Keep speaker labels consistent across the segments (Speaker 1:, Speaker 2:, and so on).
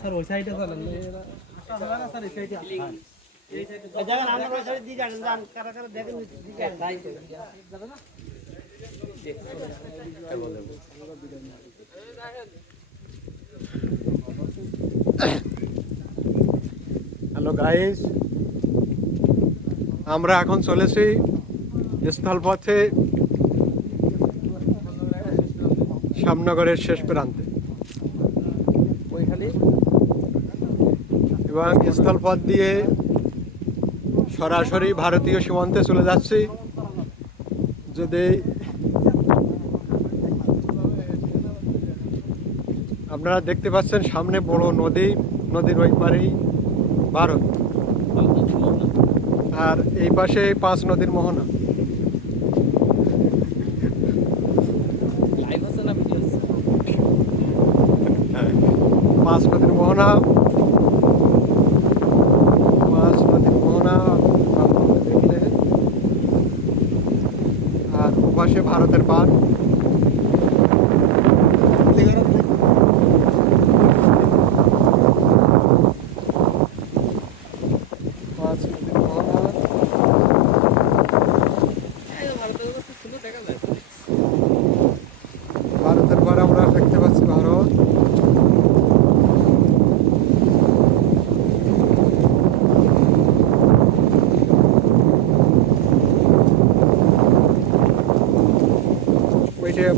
Speaker 1: Sir ওই সাইডে চলেন।
Speaker 2: হ্যালো গাইস আমরা এখন চলেছি স্থলপথে শ্যামনগরের শেষ প্রান্তে। এবং স্থলপথ দিয়ে সরাসরি ভারতীয় সীমান্তে চলে যাচ্ছি। যদি আপনারা দেখতে পাচ্ছেন সামনে বড় নদী নদীর ওই পারেই ভারত। আর এই পাশে পাঁচ নদীর মোহনা। পাঁচ নদীর মোহনা। মাছ নদীর মোহনা দেখলে। আর ওপাশে ভারতের পার পাঁচ নদীর মোহনা ভারতের পর আমরা দেখতে পাচ্ছি ভারত ওইটা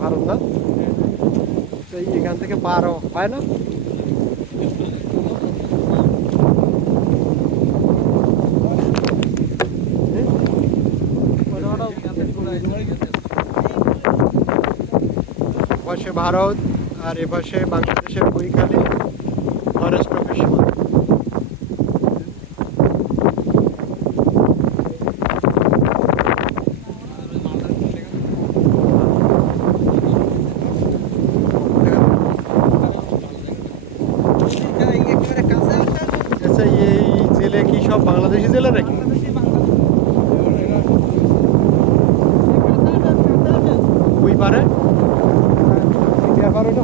Speaker 2: ভারত না। তো এখান থেকে পার হয় না? পাশে ভারত আর এপাশে বাংলাদেশের বইখালি ফরেস্ট অফিস। আচ্ছা এই জেলে কি সব বাংলাদেশি জেলে নাকি? ওই পারে? ব্যাপার ওটা